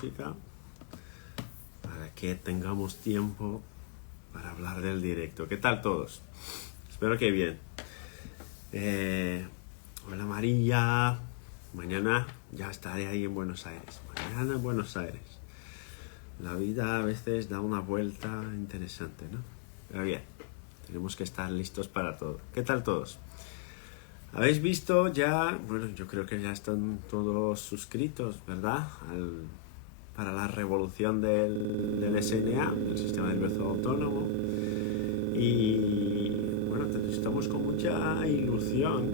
Música para que tengamos tiempo para hablar del directo. ¿Qué tal todos? Espero que bien. Hola María. Mañana ya estaré ahí en Buenos Aires. Mañana en Buenos Aires. La vida a veces da una vuelta interesante, ¿no? Pero bien, tenemos que estar listos para todo. ¿Qué tal todos? ¿Habéis visto ya? Bueno, yo creo que ya están todos suscritos, ¿verdad? Para la revolución del SNA, del Sistema Nervioso Autónomo. Y bueno, estamos con mucha ilusión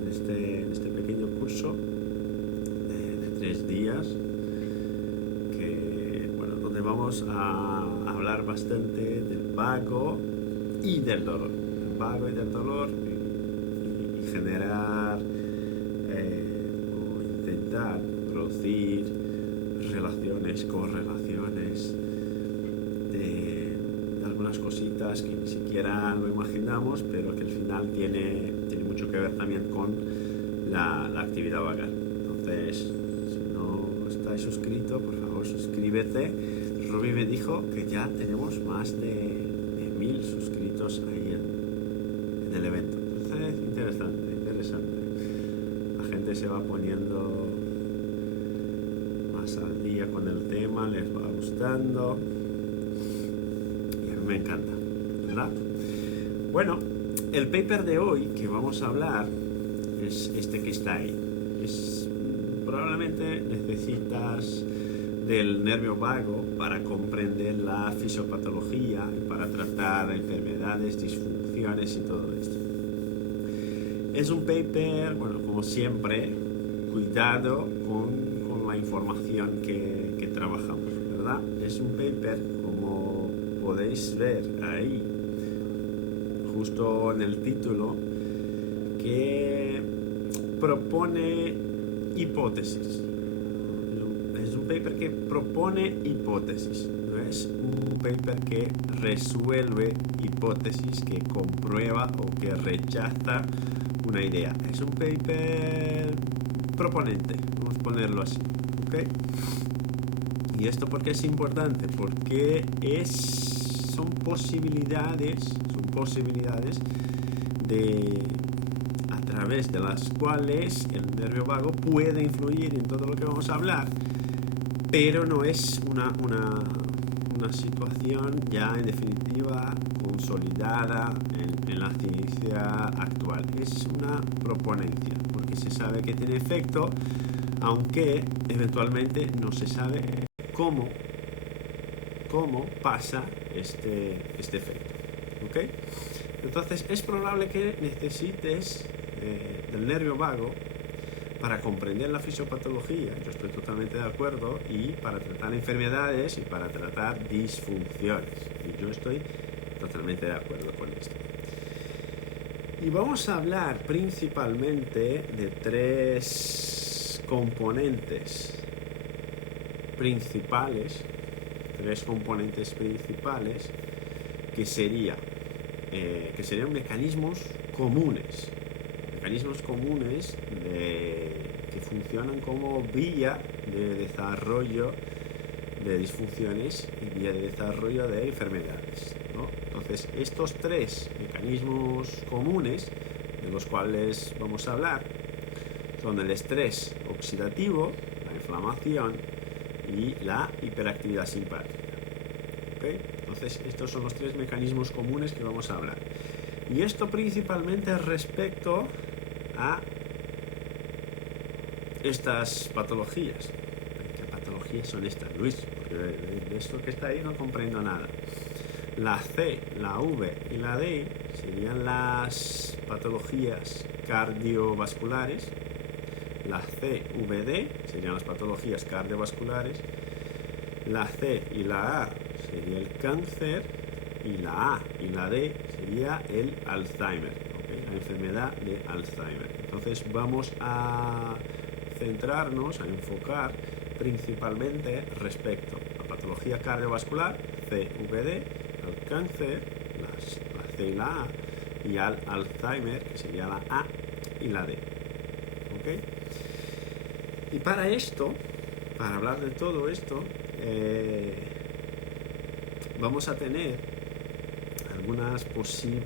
en este pequeño curso de 3 días, que, bueno, donde vamos a hablar bastante del vago y del dolor. Del vago y del dolor y generar o intentar producir relaciones, correlaciones de algunas cositas que ni siquiera lo imaginamos, pero que al final tiene mucho que ver también con la actividad vagal. Entonces, si no estáis suscrito, por favor suscríbete. Ruby me dijo que ya tenemos más de 1000 suscritos ahí en el evento. Entonces, interesante. La gente se va poniendo al día con el tema, les va gustando y a mí me encanta, ¿verdad? Bueno, el paper de hoy que vamos a hablar es este que está ahí. Probablemente necesitas del nervio vago para comprender la fisiopatología y para tratar enfermedades, disfunciones y todo esto. Es un paper, bueno, como siempre, cuidado con la información que trabajamos, ¿verdad? Es un paper, como podéis ver ahí, justo en el título, que propone hipótesis. Es un paper que propone hipótesis, no es un paper que resuelve hipótesis, que comprueba o que rechaza una idea. Es un paper proponente, vamos a ponerlo así, ¿ok? ¿Y esto por qué es importante? Porque son posibilidades a través de las cuales el nervio vago puede influir en todo lo que vamos a hablar, pero no es una situación ya en definitiva consolidada en la ciencia actual. Es una proponencia, porque se sabe que tiene efecto, aunque eventualmente no se sabe cómo pasa este efecto, ¿ok? Entonces es probable que necesites del nervio vago para comprender la fisiopatología. Yo estoy totalmente de acuerdo, y para tratar enfermedades y para tratar disfunciones, y yo estoy totalmente de acuerdo con esto. Y vamos a hablar principalmente de 3 componentes principales, que serían mecanismos comunes que funcionan como vía de desarrollo de disfunciones y vía de desarrollo de enfermedades, ¿no? Entonces, estos 3 mecanismos comunes de los cuales vamos a hablar son el estrés oxidativo, la inflamación y la hiperactividad simpática, ¿okay? Entonces, estos son los 3 mecanismos comunes que vamos a hablar. Y esto principalmente respecto a estas patologías. ¿Qué patologías son estas, Luis? Porque de esto que está ahí no comprendo nada. La C, la V y la D serían las patologías cardiovasculares. La CVD serían las patologías cardiovasculares. La C y la A sería el cáncer, y la A y la D sería el Alzheimer, ¿okay? La enfermedad de Alzheimer. Entonces vamos a centrarnos, a enfocar principalmente respecto a la patología cardiovascular, CVD, al cáncer, la C y la A, y al Alzheimer, que sería la A y la D, ¿ok? Y para esto para hablar de todo esto, vamos a tener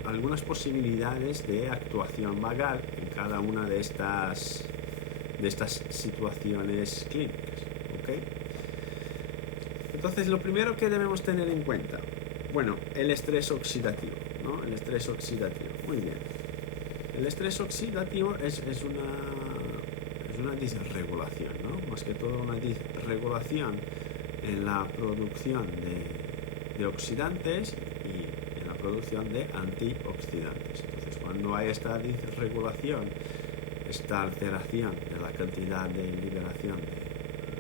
algunas posibilidades de actuación vagal en cada una de estas situaciones clínicas. ¿Okay? Entonces, lo primero que debemos tener en cuenta, bueno, el estrés oxidativo, ¿no? El estrés oxidativo, muy bien. El estrés oxidativo es una disregulación, ¿no? Más que todo una disregulación en la producción de oxidantes y en la producción de antioxidantes. Entonces, cuando hay esta disregulación, esta alteración de la cantidad de liberación de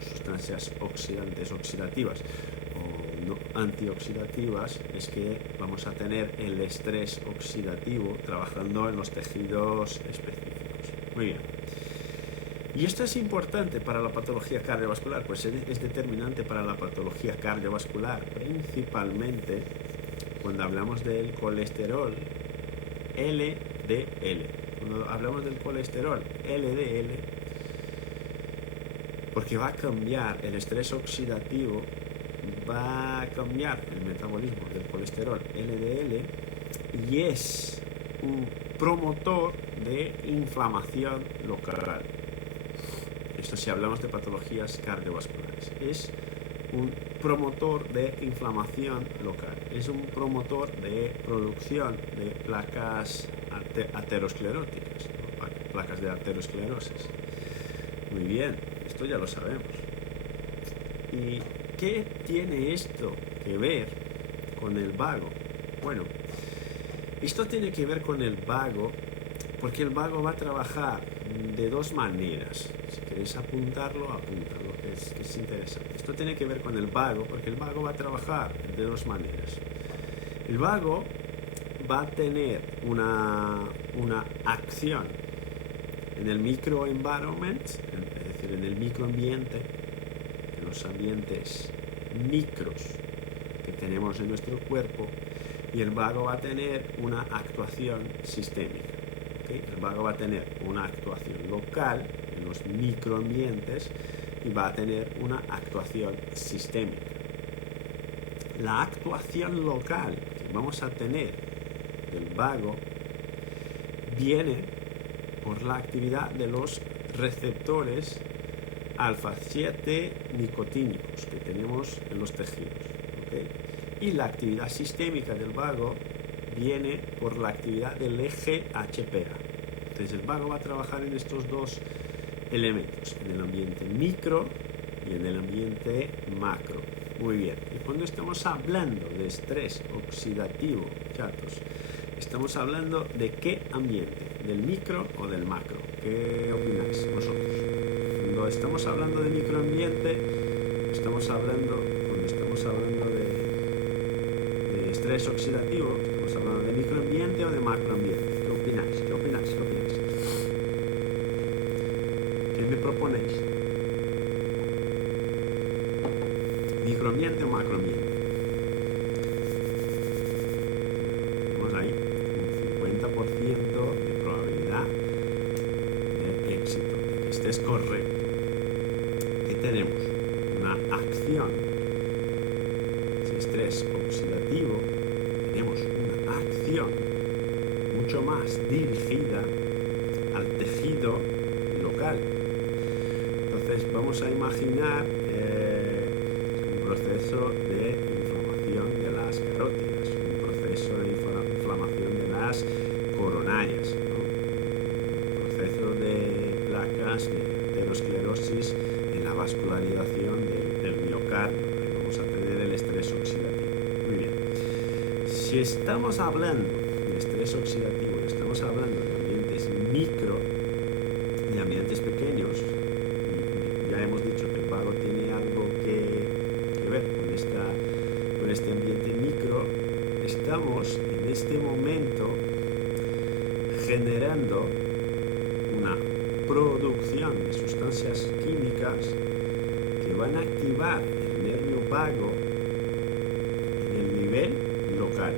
sustancias oxidantes oxidativas o no antioxidativas, es que vamos a tener el estrés oxidativo trabajando en los tejidos específicos. Muy bien. Y esto es importante para la patología cardiovascular, pues es determinante para la patología cardiovascular, principalmente cuando hablamos del colesterol LDL. Cuando hablamos del colesterol LDL, porque va a cambiar el estrés oxidativo, va a cambiar el metabolismo del colesterol LDL y es un promotor de inflamación local. Esto si hablamos de patologías cardiovasculares. Es un promotor de inflamación local. Es un promotor de producción de placas ateroscleróticas, ¿no? Placas de aterosclerosis. Muy bien, esto ya lo sabemos. ¿Y qué tiene esto que ver con el vago? Bueno, esto tiene que ver con el vago porque el vago va a trabajar de dos maneras. Si queréis apuntarlo, apúntalo, que es interesante. Esto tiene que ver con el vago porque el vago va a trabajar de dos maneras. El vago va a tener una acción en el microenvironment, es decir, en el microambiente, en los ambientes micros que tenemos en nuestro cuerpo, y el vago va a tener una actuación sistémica. ¿Okay? El vago va a tener una actuación local en los microambientes y va a tener una actuación sistémica. La actuación local que vamos a tener del vago viene por la actividad de los receptores alfa 7 nicotínicos que tenemos en los tejidos. ¿Okay? Y la actividad sistémica del vago viene por la actividad del eje HPA. Entonces el vago va a trabajar en estos dos elementos, en el ambiente micro y en el ambiente macro. Muy bien. Y cuando estamos hablando de estrés oxidativo, chatos, estamos hablando de qué ambiente, del micro o del macro. ¿Qué opináis vosotros? Cuando estamos hablando de microambiente, cuando estamos hablando de estrés oxidativo, estamos hablando de microambiente o de macroambiente. ¿Qué opináis? ¿Qué opináis? ¿Qué opináis? ¿Qué me proponéis? ¿Microambiente o macroambiente? Tenemos ahí un 50% de probabilidad de éxito, de que estés correcto. ¿Qué tenemos? Una acción de estrés oxidativo, tenemos una acción mucho más dirigida al tejido local. Entonces vamos a imaginar un proceso de inflamación de las carótidas, un proceso de inflamación de las coronarias, ¿no? Un proceso de placas de aterosclerosis en la vascularización del miocardio. Vamos a tener el estrés oxidativo. Muy bien. Si estamos hablando de estrés oxidativo, estamos hablando de ambientes micro y ambientes pequeños, ya hemos dicho que el vago tiene algo que ver con este ambiente micro. Estamos en este momento generando una producción de sustancias químicas que van a activar el nervio vago en el nivel local.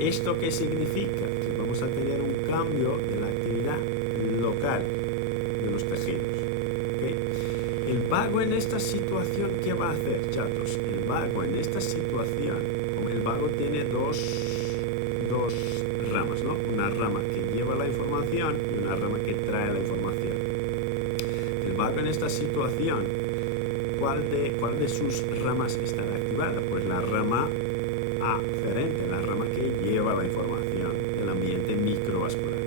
¿Esto qué significa? Que vamos a tener un cambio de la actividad local de los tejidos. El vago en esta situación, ¿qué va a hacer, chatos? El vago en esta situación, el vago tiene dos ramas, ¿no? Una rama que lleva la información y una rama que trae la información. El vago en esta situación, ¿cuál de sus ramas estará activada? Pues la rama aferente, la rama que lleva la información del ambiente microvascular.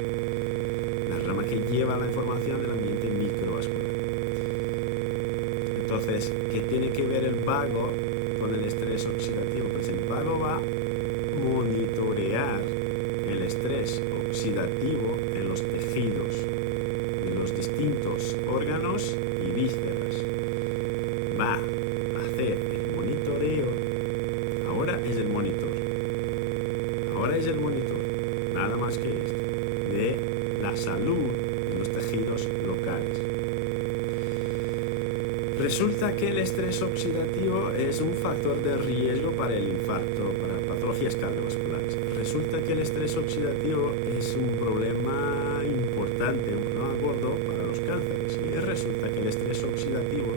La rama que lleva la información del ambiente microvascular. Entonces, ¿qué tiene que ver el vago con el estrés oxidativo? Pues el vago va a monitorear el estrés oxidativo en los tejidos de los distintos órganos y vísceras. Va a hacer el monitoreo. Ahora es el monitor. Nada más que esto. De la salud de los tejidos locales. Resulta que el estrés oxidativo es un factor de riesgo para el infarto, para patologías cardiovasculares. Resulta que el estrés oxidativo es un problema importante, un problema gordo para los cánceres. Y resulta que el estrés oxidativo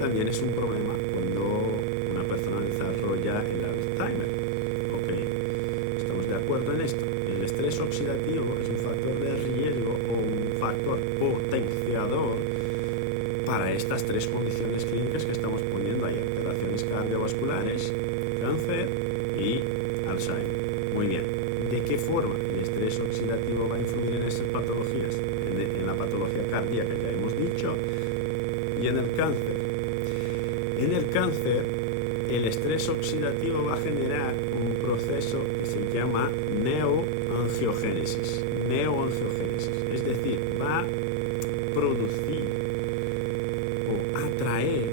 también es un problema cuando una persona desarrolla el Alzheimer. ¿Estamos de acuerdo en esto? El estrés oxidativo es un factor de riesgo o un factor potenciador para estas tres condiciones clínicas que estamos poniendo ahí: alteraciones cardiovasculares, cáncer y Alzheimer. Muy bien. ¿De qué forma el estrés oxidativo va a influir en estas patologías? En la patología cardíaca, ya hemos dicho, y en el cáncer. En el cáncer, el estrés oxidativo va a generar un proceso que se llama neoangiogénesis. Es decir, va a producir o atraer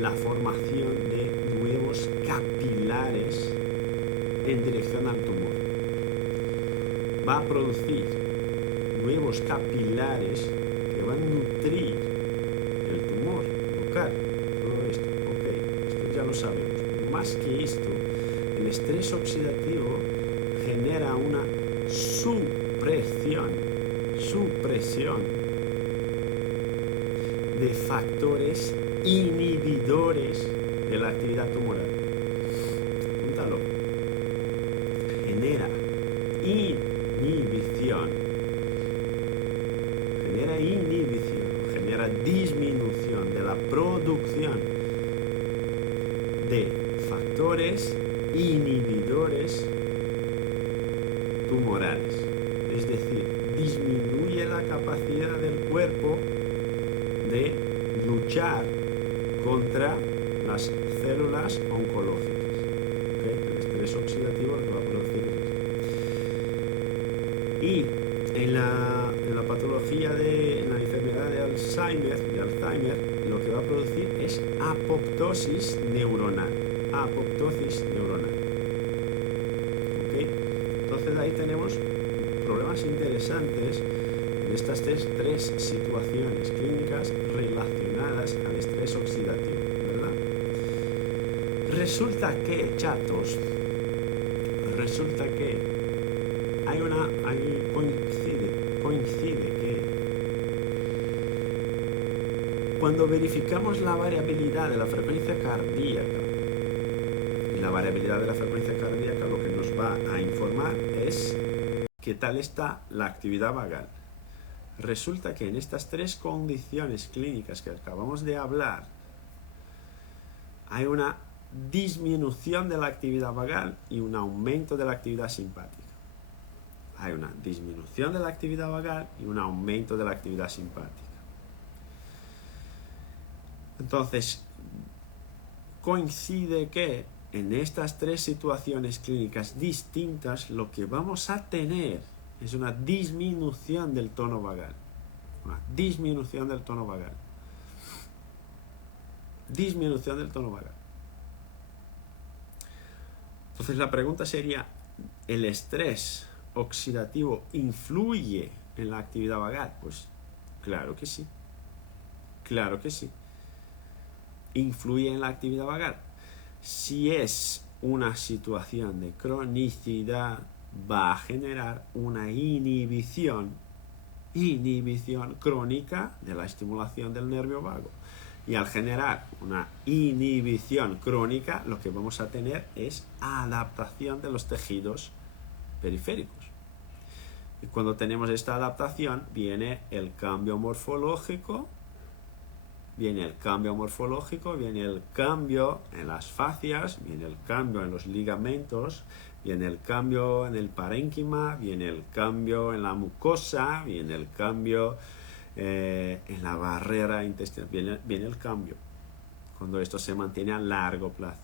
la formación de nuevos capilares en dirección al tumor. Va a producir nuevos capilares que van a nutrir el tumor local. Todo esto, esto ya lo sabemos. Más que esto, el estrés oxidativo genera una supresión de factores inhibidores de la actividad tumoral. Apúntalo. Genera disminución de la producción de factores inhibidores tumorales. Es decir, disminuye la capacidad del cuerpo de luchar contra las células oncológicas. El estrés oxidativo lo que va a producir es. Y en la patología en la enfermedad de Alzheimer, lo que va a producir es apoptosis neuronal. Entonces ahí tenemos problemas interesantes en estas tres situaciones clínicas relacionadas al estrés oxidativo, ¿verdad? Resulta que, chatos, coincide que cuando verificamos la variabilidad de la frecuencia cardíaca, y la variabilidad de la frecuencia cardíaca lo que nos va a informar es qué tal está la actividad vagal. Resulta que en estas tres condiciones clínicas que acabamos de hablar hay una disminución de la actividad vagal y un aumento de la actividad simpática. Hay una disminución de la actividad vagal y un aumento de la actividad simpática. Entonces, coincide que en estas tres situaciones clínicas distintas lo que vamos a tener es una disminución del tono vagal. Entonces la pregunta sería, ¿el estrés oxidativo influye en la actividad vagal? Pues claro que sí. Influye en la actividad vagal. Si es una situación de cronicidad, va a generar una inhibición inhibición crónica de la estimulación del nervio vago. Y al generar una inhibición crónica, lo que vamos a tener es adaptación de los tejidos periféricos. Y cuando tenemos esta adaptación, viene el cambio morfológico, viene el cambio en las fascias, viene el cambio en los ligamentos, viene el cambio en el parénquima, viene el cambio en la mucosa, viene el cambio en la barrera intestinal, viene el cambio cuando esto se mantiene a largo plazo.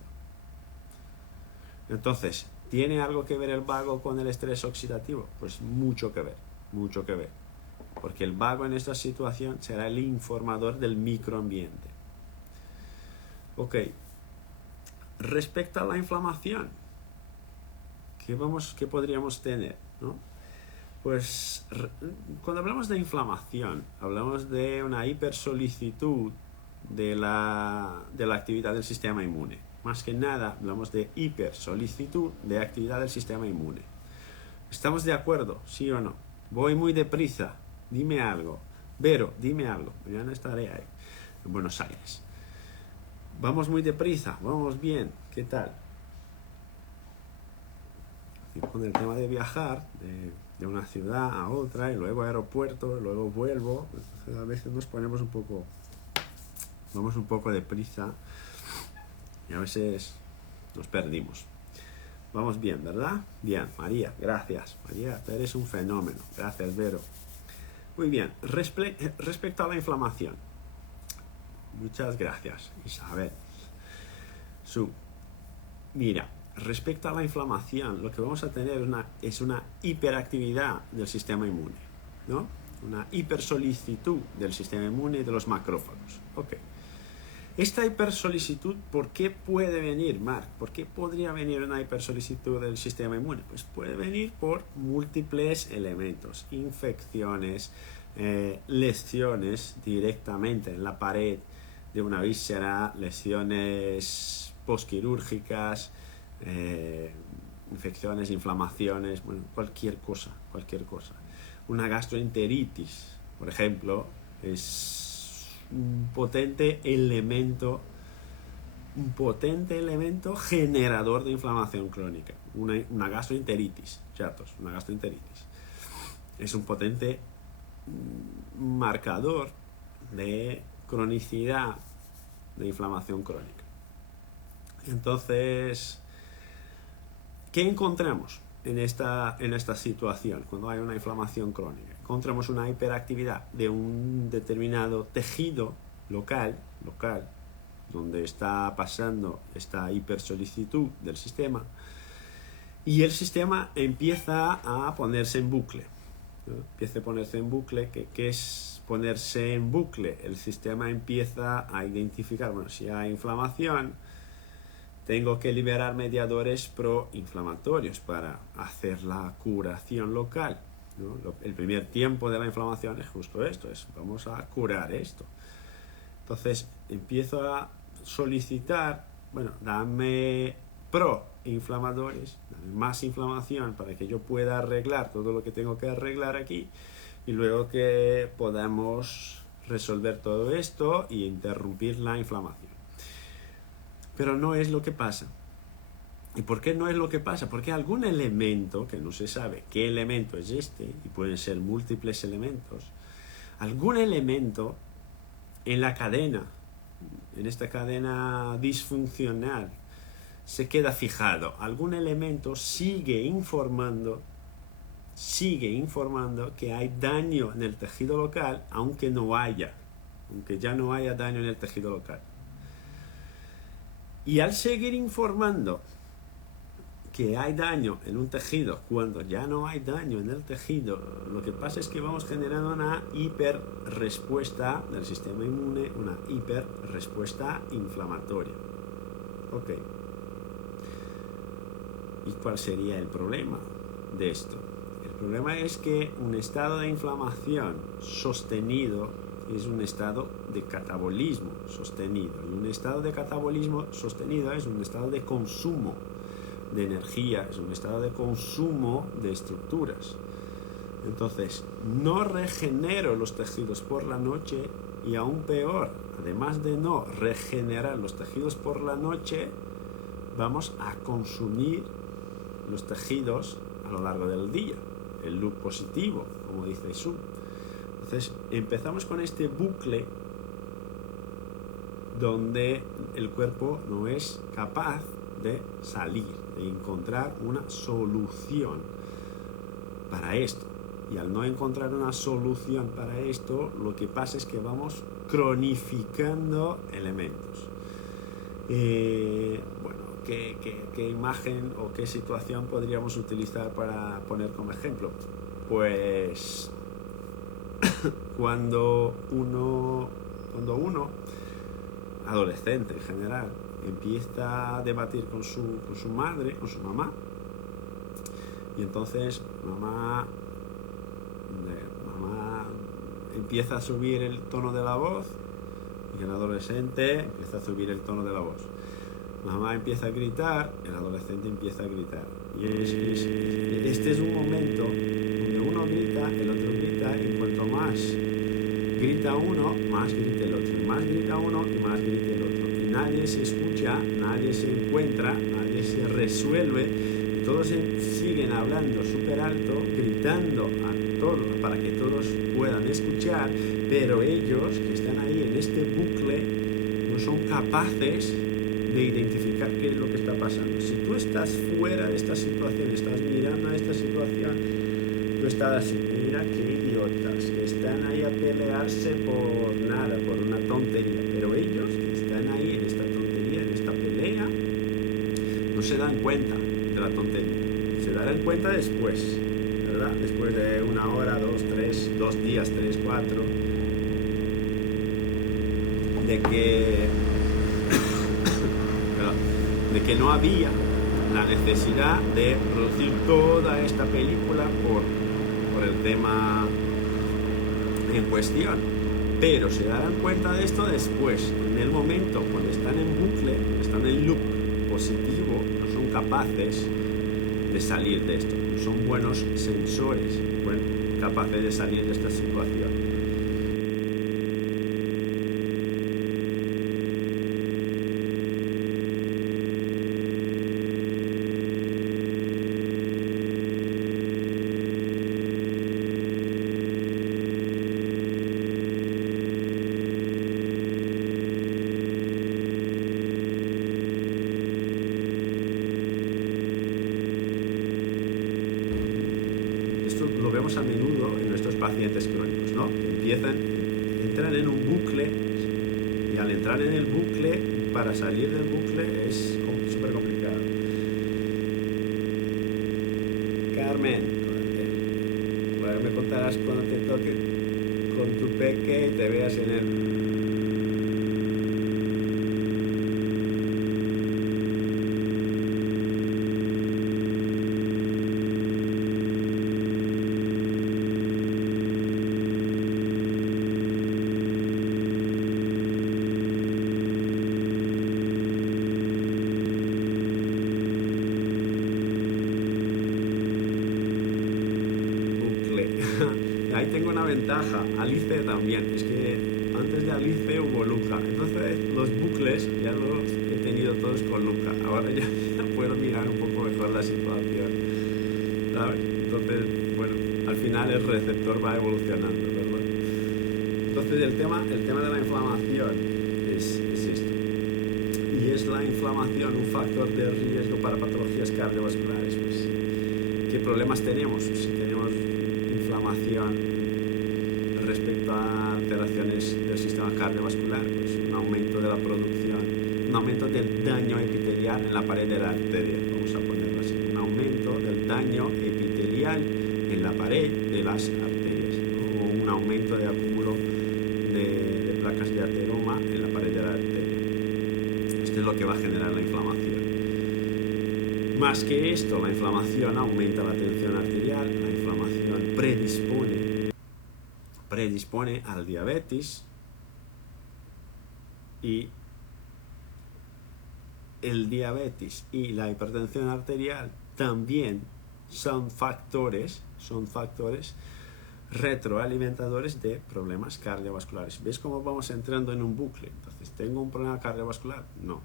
Entonces, ¿tiene algo que ver el vago con el estrés oxidativo? Pues mucho que ver, porque el vago en esta situación será el informador del microambiente. Ok, respecto a la inflamación, ¿qué podríamos tener, ¿no? Pues cuando hablamos de inflamación, hablamos de una hipersolicitud de la actividad del sistema inmune. Más que nada, hablamos de hipersolicitud de actividad del sistema inmune. ¿Estamos de acuerdo? ¿Sí o no? Voy muy deprisa, dime algo. Vero, dime algo. Mañana estaré ahí, en Buenos Aires. Vamos muy deprisa, vamos bien, ¿qué tal? Y con el tema de viajar, de una ciudad a otra, y luego aeropuerto, y luego vuelvo, pues a veces nos ponemos vamos un poco deprisa, y a veces nos perdimos. Vamos bien, ¿verdad? Bien, María, gracias. María, eres un fenómeno. Gracias, Vero. Muy bien, respecto a la inflamación. Muchas gracias, Isabel. Mira, respecto a la inflamación, lo que vamos a tener es una hiperactividad del sistema inmune, ¿no? Una hipersolicitud del sistema inmune y de los macrófagos. Ok. Esta hipersolicitud, ¿por qué puede venir, Marc? ¿Por qué podría venir una hipersolicitud del sistema inmune? Pues puede venir por múltiples elementos, infecciones, lesiones directamente en la pared de una víscera, lesiones postquirúrgicas, infecciones, inflamaciones, bueno, cualquier cosa. Una gastroenteritis, por ejemplo, es un potente elemento generador de inflamación crónica. Una gastroenteritis, chatos, una gastroenteritis. Es un potente marcador de cronicidad de inflamación crónica. Entonces, ¿qué encontramos en esta situación cuando hay una inflamación crónica? Encontramos una hiperactividad de un determinado tejido local, donde está pasando esta hipersolicitud del sistema, y el sistema empieza a ponerse en bucle. Empieza a ponerse en bucle. ¿Qué es ponerse en bucle? El sistema empieza a identificar, bueno, si hay inflamación, tengo que liberar mediadores proinflamatorios para hacer la curación local, ¿no? El primer tiempo de la inflamación es justo esto, vamos a curar esto. Entonces empiezo a solicitar, bueno, dame proinflamadores, dame más inflamación para que yo pueda arreglar todo lo que tengo que arreglar aquí, y luego que podamos resolver todo esto y interrumpir la inflamación. Pero no es lo que pasa. ¿Y por qué no es lo que pasa? Porque algún elemento, que no se sabe qué elemento es este, y pueden ser múltiples elementos, algún elemento en la cadena, en esta cadena disfuncional, se queda fijado. Algún elemento sigue informando que hay daño en el tejido local, aunque ya no haya daño en el tejido local. Y al seguir informando que hay daño en un tejido cuando ya no hay daño en el tejido, lo que pasa es que vamos generando una hiperrespuesta del sistema inmune, una hiperrespuesta inflamatoria. Ok. ¿Y cuál sería el problema de esto? El problema es que un estado de inflamación sostenido es un estado de catabolismo sostenido. Y un estado de catabolismo sostenido es un estado de consumo de energía, es un estado de consumo de estructuras. Entonces, no regenero los tejidos por la noche y aún peor, además de no regenerar los tejidos por la noche, vamos a consumir los tejidos a lo largo del día, el loop positivo, como dice Sun. Entonces, empezamos con este bucle donde el cuerpo no es capaz de salir, de encontrar una solución para esto. Y al no encontrar una solución para esto, lo que pasa es que vamos cronificando elementos. Bueno, ¿qué imagen o qué situación podríamos utilizar para poner como ejemplo? Pues cuando uno, adolescente en general, empieza a debatir con su madre, con su mamá, y entonces mamá empieza a subir el tono de la voz y el adolescente empieza a subir el tono de la voz. Mamá empieza a gritar, el adolescente empieza a gritar. Y este es un momento donde uno grita, el otro grita, y cuanto más grita uno, más grita el otro. Más grita uno y más grita el otro. Y nadie se escucha, nadie se encuentra, nadie se resuelve. Todos siguen hablando súper alto, gritando a todos para que todos puedan escuchar, pero ellos que están ahí en este bucle no son capaces de identificar qué es lo que está pasando. Si tú estás fuera de esta situación, estás mirando a esta situación, tú estás así, mira qué idiotas, que están ahí a pelearse por nada, por una tontería, pero ellos que están ahí en esta tontería, en esta pelea, no se dan cuenta de la tontería, se darán cuenta después, ¿verdad? Después de una hora, 2 días, 3, 4, de que no había la necesidad de producir toda esta película por el tema en cuestión, pero se darán cuenta de esto después, en el momento cuando están en bucle, están en loop positivo, no son capaces de salir de esto, no son buenos sensores, capaces de salir de esta situación. Lo vemos a menudo en nuestros pacientes crónicos, ¿no? Entran en un bucle y al entrar en el bucle, para salir del bucle es súper complicado. Carmen, me contarás cuando te toque con tu peque y te veas en el... Ahí tengo una ventaja, Alice también, es que antes de Alice hubo Luca, entonces los bucles ya los he tenido todos con Luca, ahora ya puedo mirar un poco mejor la situación, ¿sabes? Entonces, bueno, al final el receptor va evolucionando, ¿verdad? Entonces el tema de la inflamación es esto, y es la inflamación un factor de riesgo para patologías cardiovasculares. Pues, ¿qué problemas tenemos? Si tenemos inflamación respecto a alteraciones del sistema cardiovascular, pues un aumento de la producción, un aumento del daño epitelial en la pared de la arteria, vamos a ponerlo así, un aumento del daño epitelial en la pared de las arterias, ¿no? O un aumento de acúmulo de placas de ateroma en la pared de la arteria. Esto es lo que va a generar la inflamación. Más que esto, la inflamación aumenta la tensión arterial, la inflamación predispone al diabetes, y el diabetes y la hipertensión arterial también son factores retroalimentadores de problemas cardiovasculares. ¿Ves cómo vamos entrando en un bucle? Entonces, ¿tengo un problema cardiovascular? No.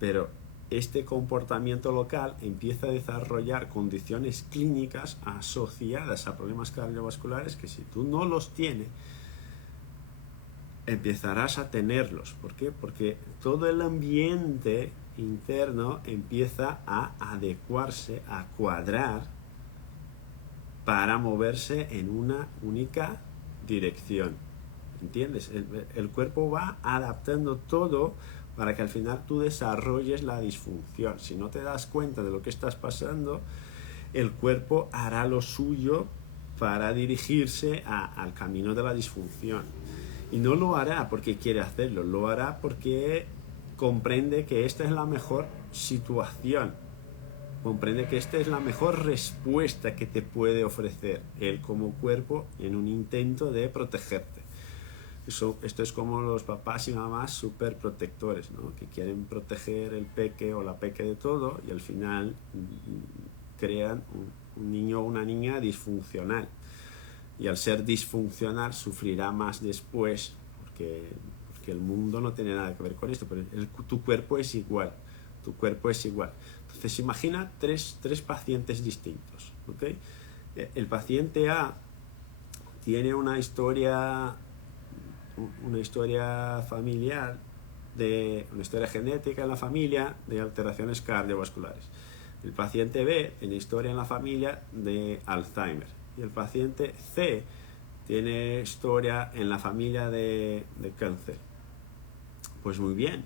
Pero este comportamiento local empieza a desarrollar condiciones clínicas asociadas a problemas cardiovasculares que si tú no los tienes, empezarás a tenerlos. ¿Por qué? Porque todo el ambiente interno empieza a adecuarse, a cuadrar para moverse en una única dirección. ¿Entiendes? El cuerpo va adaptando todo para que al final tú desarrolles la disfunción. Si no te das cuenta de lo que estás pasando, el cuerpo hará lo suyo para dirigirse al camino de la disfunción. Y no lo hará porque quiere hacerlo, lo hará porque comprende que esta es la mejor situación. Comprende que esta es la mejor respuesta que te puede ofrecer él como cuerpo en un intento de protegerte. Esto es como los papás y mamás súper protectores, ¿no? Que quieren proteger el peque o la peque de todo y al final crean un niño o una niña disfuncional. Y al ser disfuncional sufrirá más después porque el mundo no tiene nada que ver con esto, pero tu cuerpo es igual. Tu cuerpo es igual. Entonces imagina tres pacientes distintos, ¿okay? El paciente A tiene una historia familiar, una historia genética en la familia de alteraciones cardiovasculares. El paciente B tiene historia en la familia de Alzheimer. Y el paciente C tiene historia en la familia de cáncer. Pues muy bien.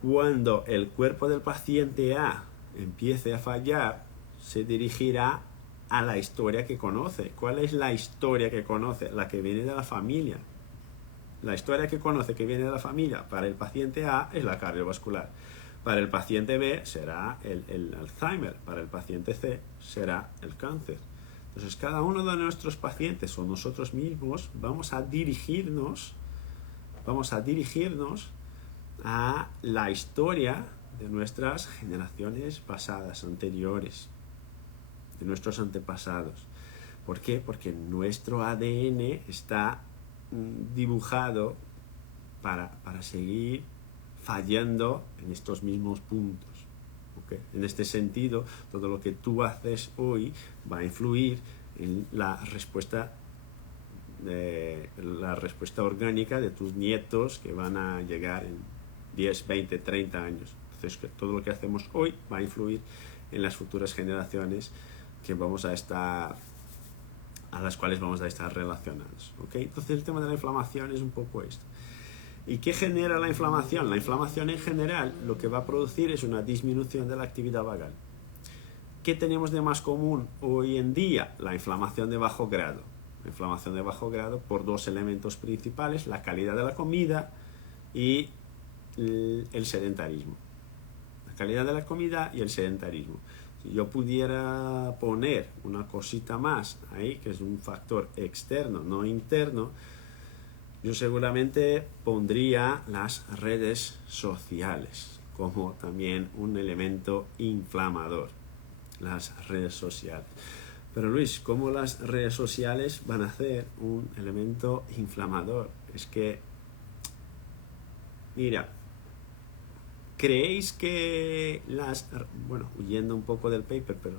Cuando el cuerpo del paciente A empiece a fallar, se dirigirá a la historia que conoce. ¿Cuál es la historia que conoce? La que viene de la familia. La historia que conoce que viene de la familia para el paciente A es la cardiovascular. Para el paciente B será el Alzheimer. Para el paciente C será el cáncer. Entonces, cada uno de nuestros pacientes o nosotros mismos vamos a dirigirnos a la historia de nuestras generaciones pasadas, anteriores, de nuestros antepasados. ¿Por qué? Porque nuestro ADN está dibujado para seguir fallando en estos mismos puntos. ¿Okay? En este sentido, todo lo que tú haces hoy va a influir en la respuesta orgánica de tus nietos que van a llegar en 10, 20, 30 años. Entonces, todo lo que hacemos hoy va a influir en las futuras generaciones a las cuales vamos a estar relacionados. ¿Okay? Entonces, el tema de la inflamación es un poco esto. ¿Y qué genera la inflamación? La inflamación en general lo que va a producir es una disminución de la actividad vagal. ¿Qué tenemos de más común hoy en día? La inflamación de bajo grado. La inflamación de bajo grado por dos elementos principales, la calidad de la comida y el sedentarismo. La calidad de la comida y el sedentarismo. Si yo pudiera poner una cosita más ahí, que es un factor externo, no interno, yo seguramente pondría las redes sociales como también un elemento inflamador. Las redes sociales. Pero Luis, ¿cómo las redes sociales van a ser un elemento inflamador? Es que, mira, ¿creéis que huyendo un poco del paper, pero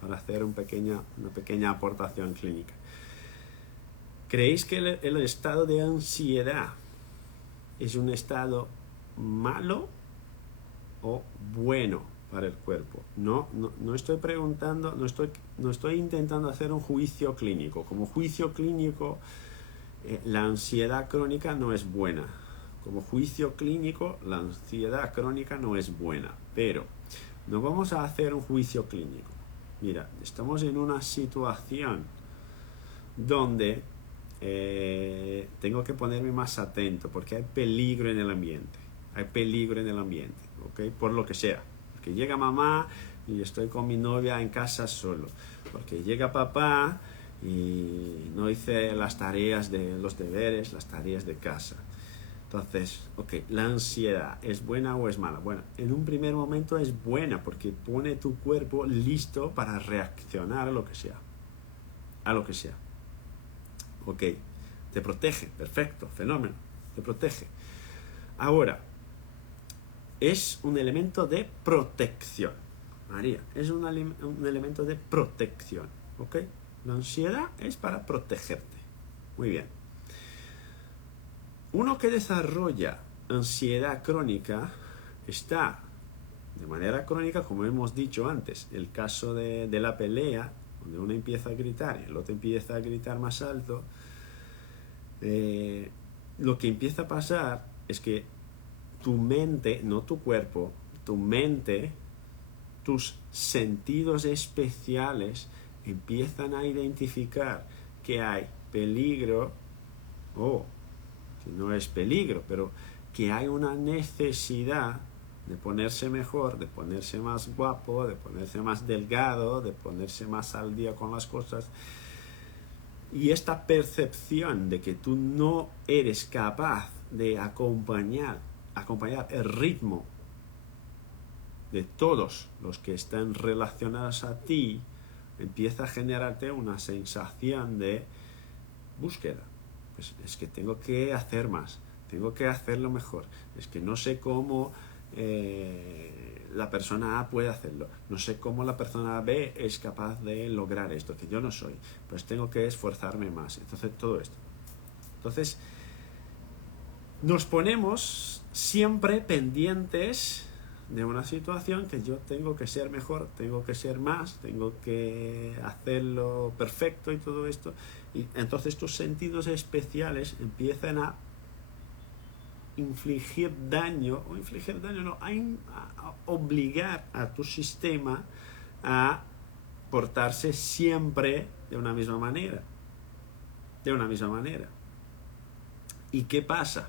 para hacer una pequeña aportación clínica, ¿creéis que el estado de ansiedad es un estado malo o bueno para el cuerpo? No estoy preguntando, no estoy intentando hacer un juicio clínico. Como juicio clínico, la ansiedad crónica no es buena. Como juicio clínico, la ansiedad crónica no es buena. Pero no vamos a hacer un juicio clínico. Mira, estamos en una situación donde tengo que ponerme más atento porque hay peligro en el ambiente. ¿Okay? Por lo que sea. Porque llega mamá y estoy con mi novia en casa solo. Porque llega papá y no hice las tareas de los deberes, las tareas de casa. Entonces, ¿la ansiedad es buena o es mala? Bueno, en un primer momento es buena porque pone tu cuerpo listo para reaccionar a lo que sea. a lo que sea. Ok, te protege, perfecto, fenómeno, te protege. Ahora, es un elemento de protección. María, es un elemento de protección. ¿Ok? La ansiedad es para protegerte. Muy bien. Uno que desarrolla ansiedad crónica está de manera crónica, como hemos dicho antes, el caso de la pelea, donde uno empieza a gritar y el otro empieza a gritar más alto. Lo que empieza a pasar es que tu mente, no tu cuerpo, tu mente, tus sentidos especiales empiezan a identificar que hay peligro, o si no es peligro, pero que hay una necesidad de ponerse mejor, de ponerse más guapo, de ponerse más delgado, de ponerse más al día con las cosas. Y esta percepción de que tú no eres capaz de acompañar el ritmo de todos los que están relacionados a ti, empieza a generarte una sensación de búsqueda. Pues es que tengo que hacer más, tengo que hacerlo mejor, es que no sé cómo la persona A puede hacerlo, no sé cómo la persona B es capaz de lograr esto, que yo no soy, pues tengo que esforzarme más. Entonces todo esto. Entonces nos ponemos siempre pendientes de una situación que yo tengo que ser mejor, tengo que ser más, tengo que hacerlo perfecto y todo esto. Y entonces tus sentidos especiales empiezan a infligir daño, o infligir daño no, a obligar a tu sistema a portarse siempre de una misma manera. De una misma manera. ¿Y qué pasa?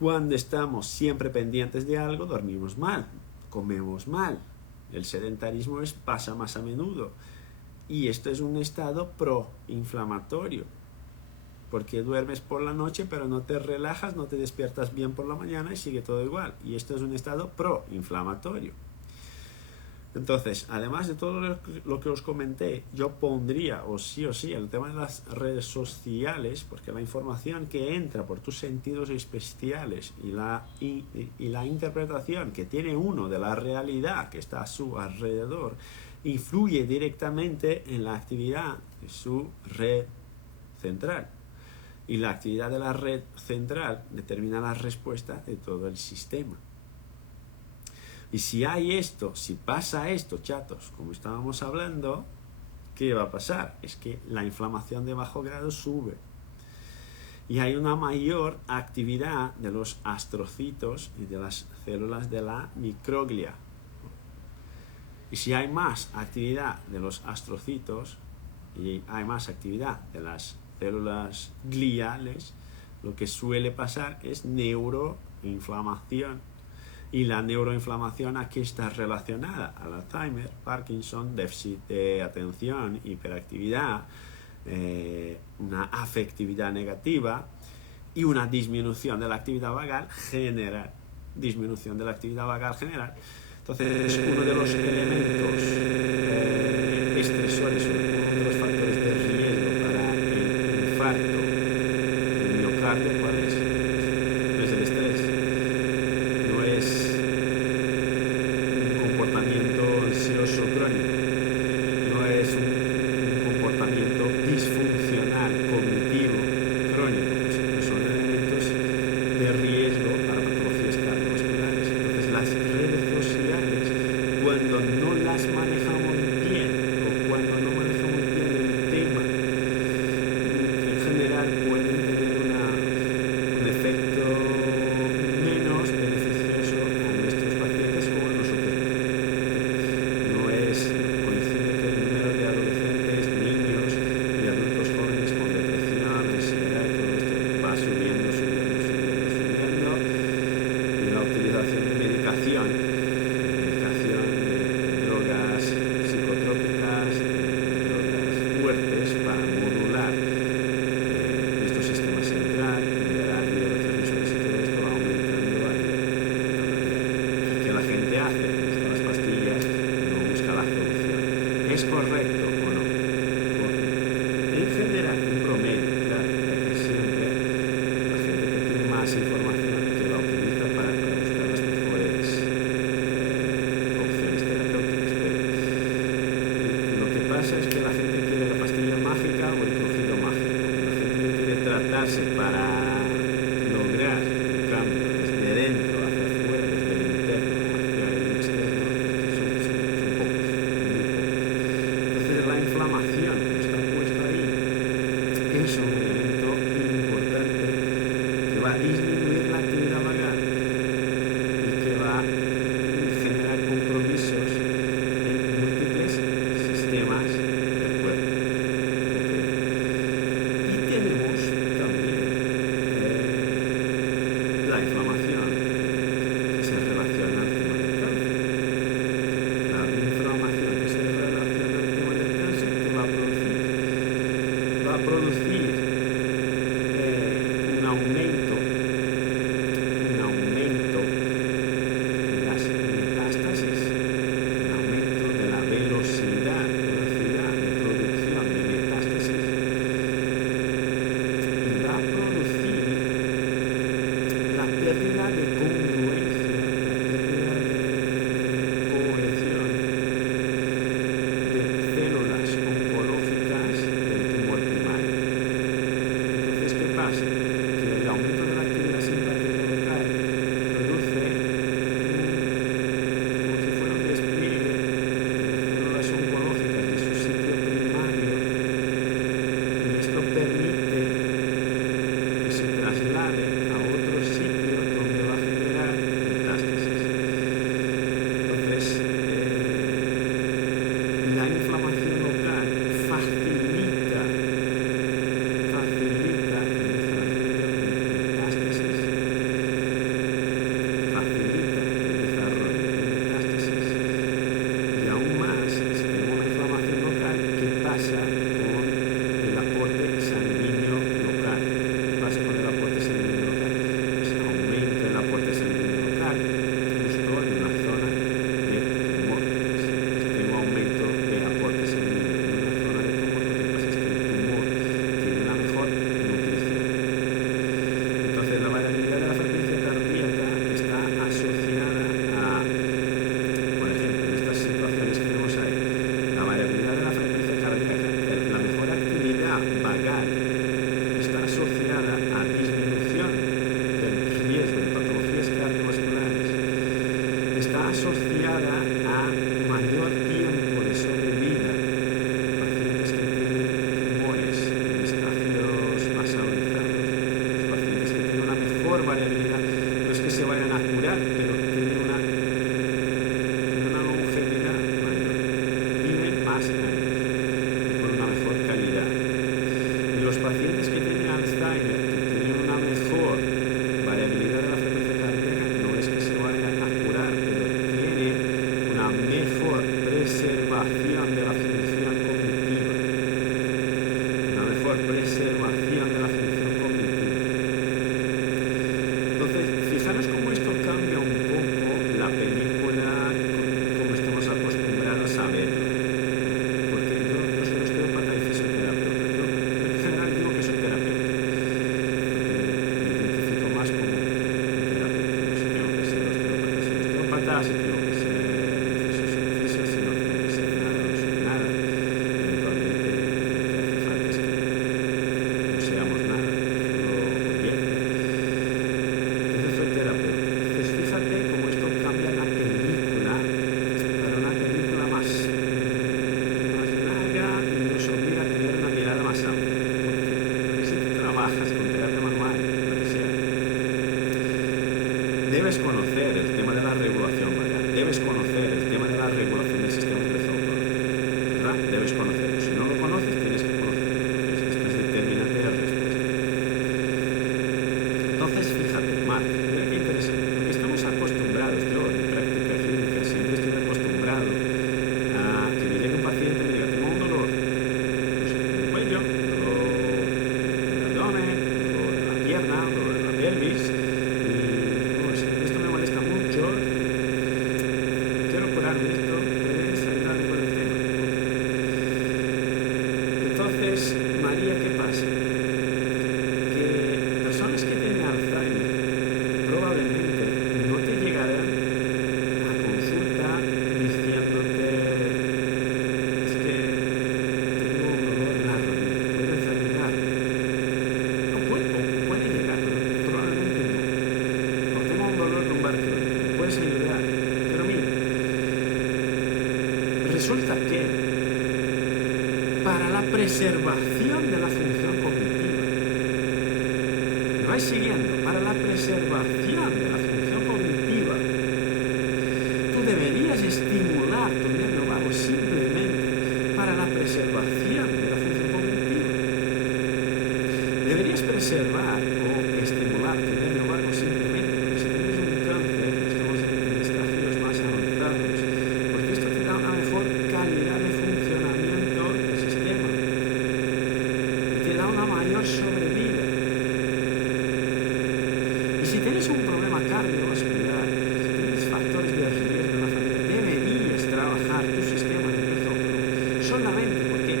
Cuando estamos siempre pendientes de algo, dormimos mal, comemos mal. El sedentarismo pasa más a menudo. Y esto es un estado proinflamatorio. Porque duermes por la noche, pero no te relajas, no te despiertas bien por la mañana y sigue todo igual. Y esto es un estado proinflamatorio. Entonces, además de todo lo que os comenté, yo pondría, o sí, el tema de las redes sociales, porque la información que entra por tus sentidos especiales y la interpretación que tiene uno de la realidad que está a su alrededor, influye directamente en la actividad de su red central. Y la actividad de la red central determina la respuesta de todo el sistema. Y si hay esto, si pasa esto, chatos, como estábamos hablando, ¿qué va a pasar? Es que la inflamación de bajo grado sube. Y hay una mayor actividad de los astrocitos y de las células de la microglia. Y si hay más actividad de los astrocitos y hay más actividad de las células gliales, lo que suele pasar es neuroinflamación. Y la neuroinflamación aquí está relacionada al Alzheimer, Parkinson, déficit de atención, hiperactividad, una afectividad negativa y una disminución de la actividad vagal general. Entonces, es uno de los elementos estresores, uno de los factores de riesgo para el infarto del miocardio. ¿Cuál es? No es el estrés, no es un comportamiento ansioso crónico, no es un comportamiento disfuncional cognitivo crónico, son elementos de riesgo para patologías cardiovasculares. Entonces, las redes sociales, cuando no las manejamos bien o cuando no manejamos bien el tema, en general pueden tener un efecto menos beneficioso a nuestros pacientes o a nosotros. No es, coincide que el número de adolescentes, niños y adultos jóvenes con depresión, ansiedad y todo esto va subiendo, y la utilización de medicación de drogas psicotrópicas, drogas fuertes para modular nuestro sistema central, liberar neurotransmisores y todo esto va aumentando que la gente hace, busca las pastillas, no busca la solución. ¿Es correcto o no? debes conocer el tema de la regulación vagal, debes conocer el tema de la regulación del sistema nervioso autónomo, ¿verdad? Debes conocerlo. Si no lo conoces, tienes que conocerlo. Esto es determinante de respuesta. Entonces, fíjate, Marc, mira qué interesante, porque estamos acostumbrados, yo en mi práctica clínica siempre estoy acostumbrado a que me llegue un paciente y me diga, tengo un dolor, pues, en el cuello, dolor en el abdomen, dolor en la pierna, dolor en la pelvis, y pues, esto me molesta mucho, quiero curarme esto, puedes ayudarme con el tema. Entonces, María, ¿qué pasa? Que personas que tienen Alzheimer probablemente no te llegarán a consulta diciéndote, es que tengo un dolor en la rodilla, ¿puedes ayudar? O puede llegar, pero probablemente no. O tengo un dolor lumbar crónico, ¿puedes ayudar? Pero mira, resulta que para la preservación de la función cognitiva, ¿me vais siguiendo? Para la preservación de la función cognitiva, tú deberías estimular tu nervio vago simplemente para la preservación de la función cognitiva. Deberías preservar o estimular tu nervio vago simplemente porque si tienes un cáncer, estamos en estadios más avanzados, porque esto te da una mejor calidad de funcionamiento del sistema y te da una mayor sobrevida. Y si tienes un problema cardiovascular, si tienes factores de riesgo en la familia, deberías trabajar tu sistema nervioso autónomo solamente porque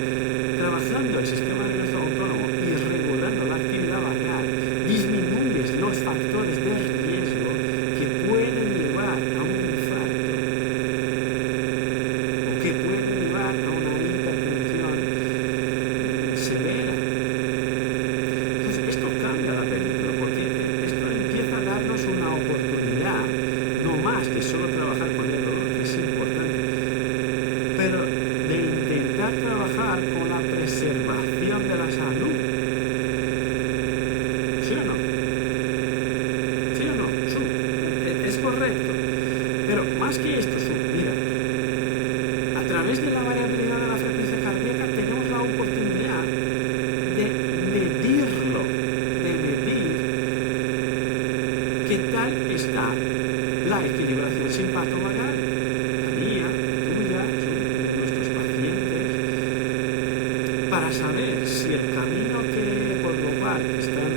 trabajando el sistema nervioso autónomo y regulando la actividad vagal, disminuyes los factores de riesgo que pueden llevar a un infarto o que pueden llevar a una hipertensión severa. Entonces, esto cambia la película porque esto empieza a darnos una oportunidad, no más que solo trabajar con el dolor, que es importante, pero de intentar trabajar con la preservación de la salud. ¿Sí o no? ¿Sí o no? Es correcto. Pero más que esto, mira, a través de la variabilidad de la frecuencia cardíaca tenemos la oportunidad de medirlo, de medir qué tal está la equilibración simpatovagal, la mía, la tuya, de nuestros pacientes, para saber si el camino por lo cual están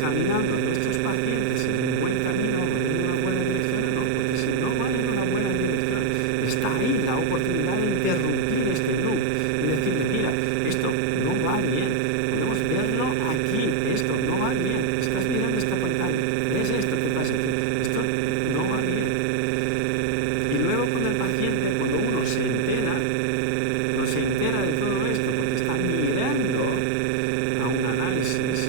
caminando nuestros pacientes es un buen camino, van en una buena dirección o no, porque si no van en una buena dirección, está ahí la oportunidad de interrumpir este loop y decirle, mira, esto no va bien, podemos verlo aquí, esto no va bien, estás mirando esta pantalla, ves esto que pasa aquí, esto no va bien. Y luego con el paciente, cuando uno se entera de todo esto, porque está mirando a un análisis,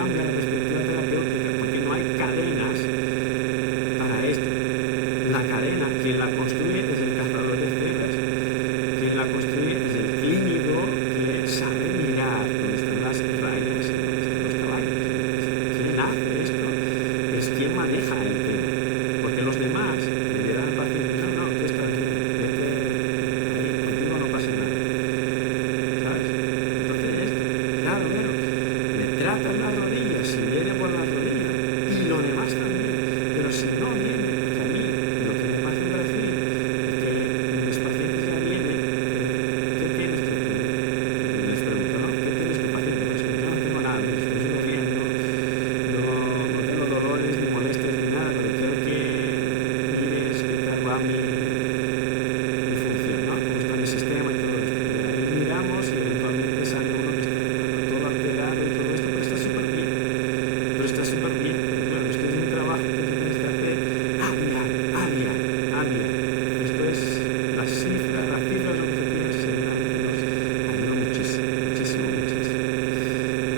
cambia la perspectiva terapéutica porque no hay cadenas para esto. La cadena, quien la construye es el cazador de cebras, quien la construye es el clínico que sabe mirar dónde están las rayas y dónde están los caballos. Quien hace esto es quien maneja el tema, porque los demás le dirán al paciente, no, tú estás bien, vete ahí, contigo no pasa nada, ¿sabes? Entonces esto, claro, le tratan las rodillas, si viene por las rodillas, y lo demás también, pero si no viene, porque a mí lo que me pasa en Brasil es que mis pacientes ya vienen, ¿qué tienes tú? Les pregunto, ¿no? ¿Qué tienes tu paciente? Pues yo no tengo nada, me sigo bien, no tengo dolores ni molestias ni nada, pero quiero que mires qué tal va mi función, ¿no? Cómo está mi sistema y todo esto. Y ahí miramos y eventualmente sale uno que está todo alterado y todo esto, pero está súper bien. Pero está súper bien, porque claro, esto es un trabajo que tú tienes que hacer había. Esto es las cifras objetivas se dan, ayuda muchísimo.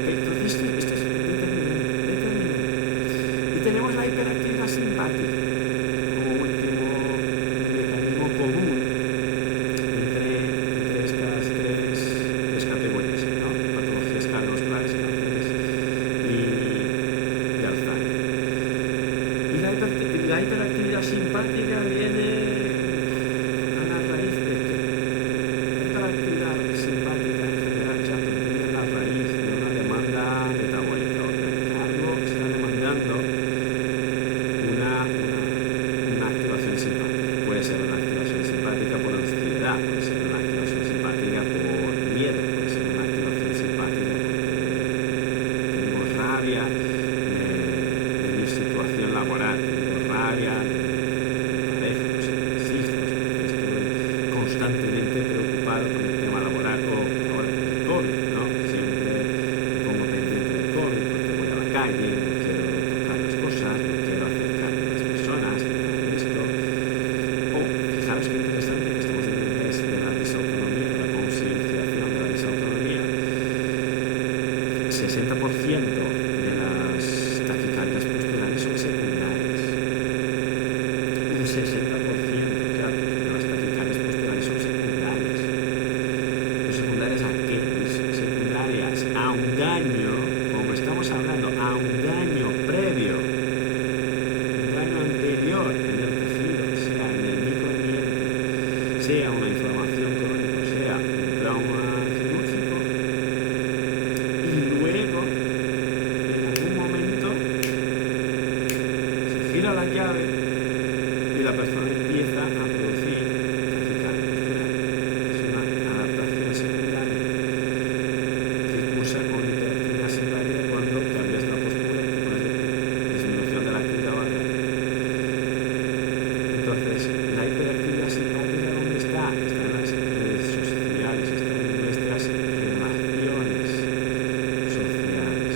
Entonces esto es determinante. Y tenemos la hiperactividad simpática como último mecanismo común entre estas tres categorías, ¿no? Patologías cardiovasculares, cánceres y Alzheimer. Y la hiperactividad simpática viene a la raíz de que la hiperactividad simpática en general ya viene a la raíz de una demanda metabólica, o sea, que algo está demandando una activación simpática. Puede ser una activación simpática por ansiedad, puede ser una activación simpática por miedo, puede ser una activación simpática porque tengo rabia de mi situación laboral, tengo rabia de mi pareja, no sé, de mis hijos, porque estoy constantemente preocupado con el tema laboral o ahora con el COVID, ¿no? Siempre me pongo pendiente del COVID porque voy a la calle, no quiero tocar las cosas, no quiero acercarme a las personas, esto. O, fijaros qué interesante que estamos en el mes de la disautonomía, de la concienciación de la disautonomía. 60% de las taquicardias posturales son secundarias. Un 60%, claro, de las taquicardias posturales son secundarias. ¿Pero secundarias a qué? Pues secundarias a un daño, como estamos hablando, a un daño previo, un daño anterior en el tejido, sea en el microambiente, sea una inflamación crónica, sea un trauma quirúrgico, y luego, en algún momento, se gira la llave y la persona empieza a producir taquicardia postural. Es una adaptación secundaria que cursa con hiperactividad simpática cuando cambias la postura y te pones de pie. Disminución de la actividad valvular. Entonces, la hiperactividad simpática, ¿dónde está? Está en las redes sociales, está en nuestras relaciones sociales,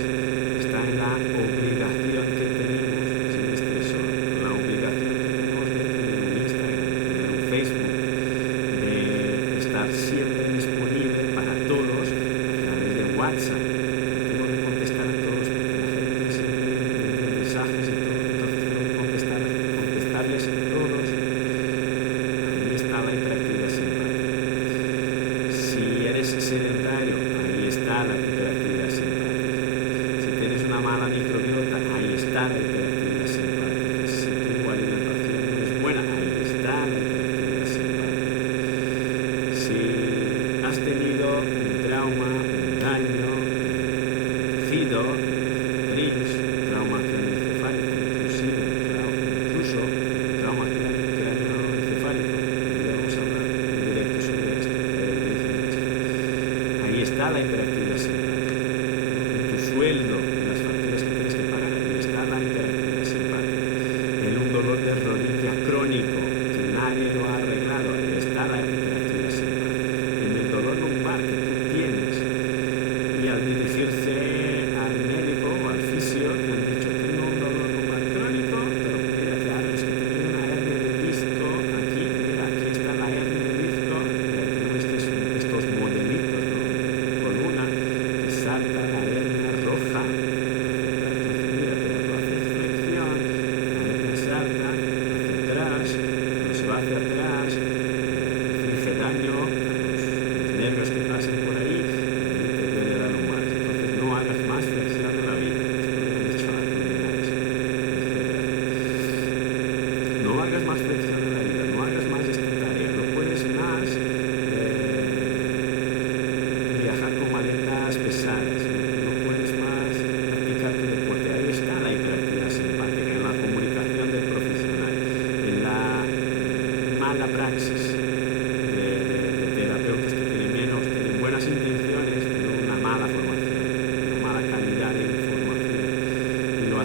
está en la obligación que tenemos sin estresor, la obligación que tenemos de tener un Instagram,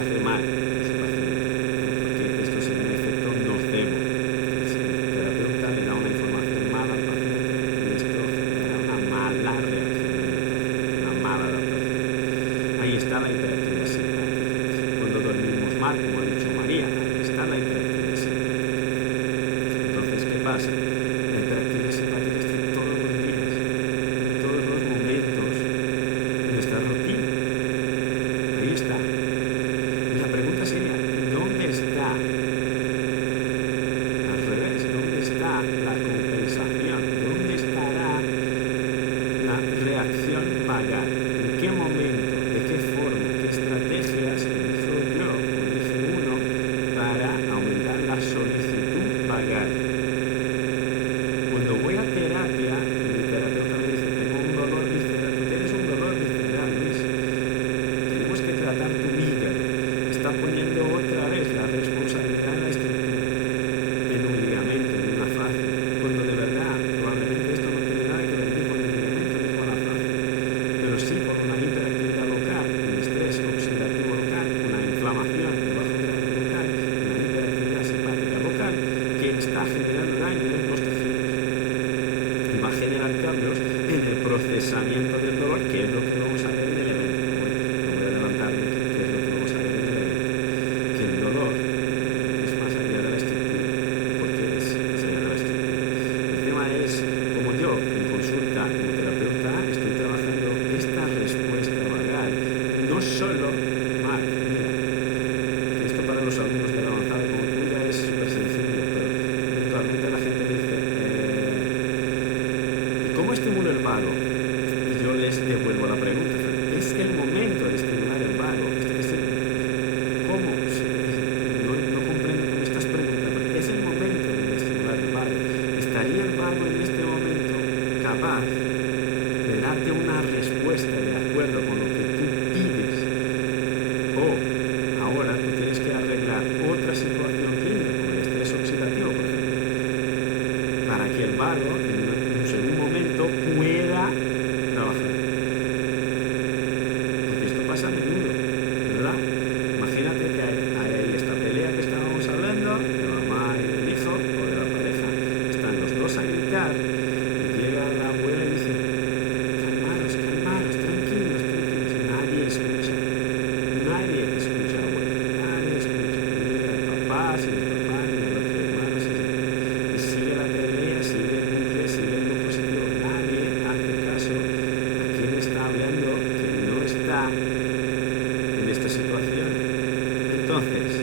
hace mal a su paciente, porque esto sería un efecto nocebo. Si el terapeuta le da una información mala al paciente y esto genera una mala reacción en el paciente, una mala adaptación. Ahí está la hiperactividad simpática. Cuando dormimos mal, como ha dicho María, ahí está la hiperactividad simpática. Entonces, ¿qué pasa? La hiperactividad simpática está todos los días, en todos los momentos de nuestra rutina. Ahí está. Y la pregunta sería, ¿dónde está? Al revés, ¿dónde está la compensación? ¿Dónde estará la reacción vagal? ¿En qué momento? ¿De qué forma? ¿Qué estrategias utilizo yo, utilice uno, para aumentar la solicitud vagal? Cuando voy a terapia, mi terapeuta me dice, tengo un dolor visceral, tú tienes un dolor visceral, Luis. Tenemos que tratar tu hígado. Está poniendo otra vez la responsabilidad en la estructura, en un ligamento, en una fascia, cuando de verdad probablemente esto no tiene nada que ver ni con el ligamento ni con la fascia, pero sí con una hiperactividad local, un estrés oxidativo local, una inflamación debajo de la piel local, una hiperactividad simpática local que está generando daño en los tejidos y va a generar cambios en el procesamiento del dolor, que es lo que vamos a ver en el evento. Bueno, no voy a adelantarme qué es lo que vamos a ver en el evento. Que el dolor es más allá de la estructura, porque es más allá de la estructura. El tema es, como yo en consulta, como terapeuta, estoy trabajando esta respuesta vagal. No solo, Marc, mira, que esto para los alumnos de la avanzada como tú ya es súper sencillo, pero eventualmente la gente dice, ¿cómo estimulo el vago? Y yo les devuelvo la pregunta. ¿Es el momento de estimular el vago? ¿Cómo? No comprendo que me estás preguntando. ¿Es el momento de estimular el vago? ¿Estaría el vago en este momento capaz de darte una respuesta de acuerdo con lo que tú pides? O ahora tú tienes que arreglar otra situación clínica, como el estrés oxidativo, por ejemplo, para que el vago en un segundo momento pueda trabajar. Porque esto pasa a menudo, ¿verdad? Imagínate que hay esta pelea que estábamos hablando, de mamá y del hijo, o de la pareja. Están los dos a gritar, y llega la abuela y dice, calmaros, calmaros, tranquilos, tranquilos. Nadie escucha, abuela, nadie escucha. Y llega el papá, si el papá, ni el otro hermano, y sigue la pelea, sigue el bucle, sigue el loop positivo. Nadie hace caso a quien está hablando, que no está en esta situación. Entonces,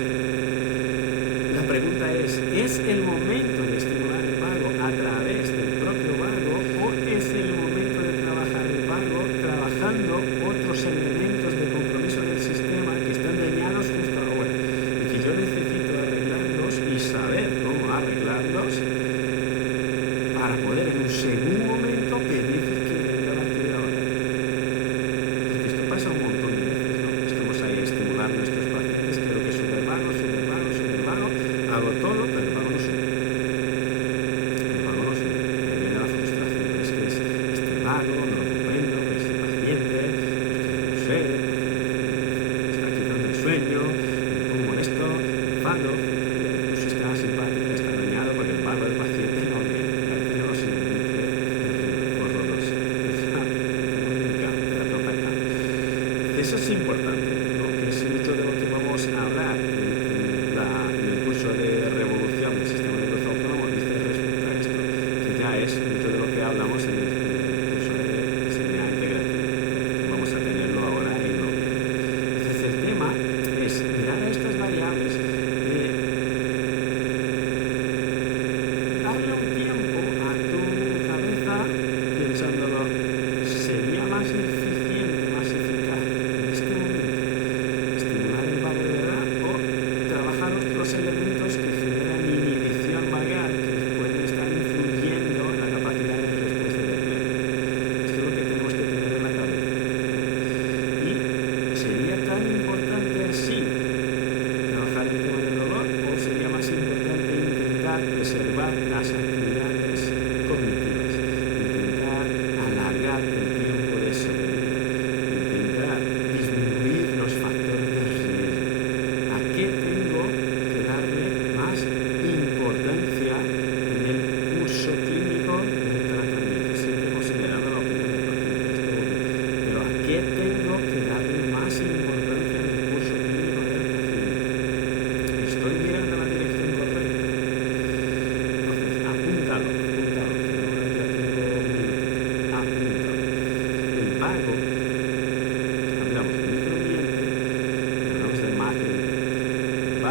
la pregunta ¿es el momento de estimular el vago a través del propio vago o es el momento de trabajar el vago trabajando otros elementos de compromiso del sistema que están dañados justo ahora y que yo necesito arreglarlos y saber cómo arreglarlos para poder en un segundo momento pedir que venga la actividad vagal? Porque esto pasa un montón de veces, ¿no? Estamos ahí a estimular a nuestros pacientes, quiero que sube el vago, hago todo, pero el vago no sube. El vago no sube. Y ahí viene la frustración, pero es que es este vago, no lo comprendo, pero este paciente, porque no sé, me está quitando el sueño, me pongo molesto, me enfado, y el sistema simpático está dañado porque el vago del paciente no viene. Ahí tenemos un bucle horroroso. Eso es importante, ¿no? Que es mucho de lo que vamos a hablar en el curso de revolución del sistema nervioso autónomo. Dice respecto a esto, que ya es mucho de lo que hablamos en el curso de diseño integrativo. Vamos a tenerlo ahora en noviembre. Entonces el tema es mirar a estas variables de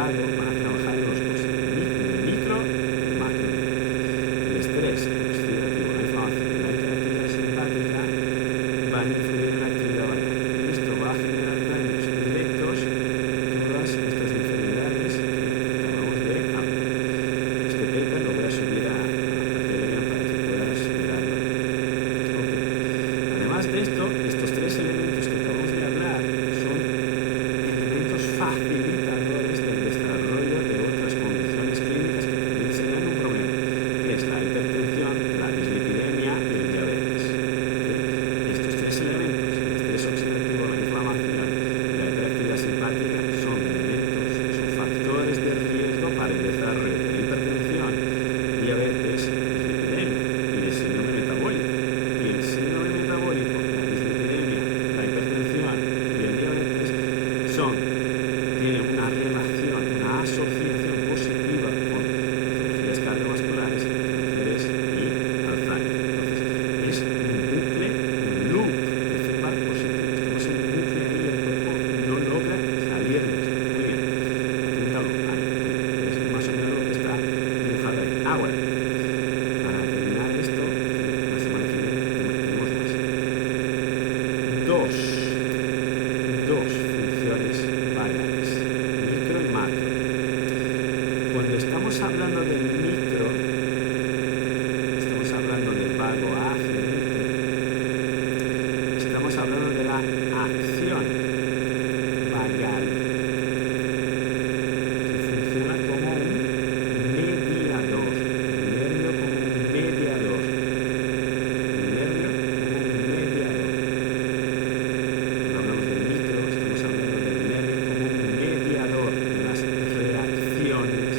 vago van a trabajar los dos, el micro y el macro. El estrés oxidativo, la inflamación y la hiperactividad simpática van a influir en la actividad vagal. Y esto va a generar daños directos a todas estas enfermedades que acabamos de hablar. Este paper lo voy a subir a Telegram para que puedas mirarlo. Okay. Además de esto, estos tres elementos que acabamos de hablar son elementos facilitadores del desarrollo de otras condiciones clínicas que también serán un problema, que es la hipertensión, la dislipidemia y el diabetes. ¿Okay? Estos tres elementos, el estrés oxidativo, la inflamación y la hiperactividad simpática, son elementos, son factores de riesgo para el desarrollo de la hipertensión, diabetes, dislipidemia y el síndrome metabólico. Y el síndrome metabólico, la dislipidemia, la hipertensión y el diabetes tienen una relación, una asociación positiva con patologías cardiovasculares, cánceres y Alzheimer. Entonces, es un bucle, un loop de feedback positivo. Estamos en un bucle ahí y el cuerpo no logra salir de esto. Muy bien, apúntalo ahí. Es más o menos lo que está dibujado ahí. Ahora, para terminar esto, la semana que viene tenemos más. Dos funciones vagales, micro y macro. Cuando estamos hablando del micro, estamos hablando del vago ascendente, estamos hablando de la acción vagal, que funciona como un mediador, el nervio como un mediador, Cuando hablamos del micro, estamos hablando del nervio como un mediador de las reacciones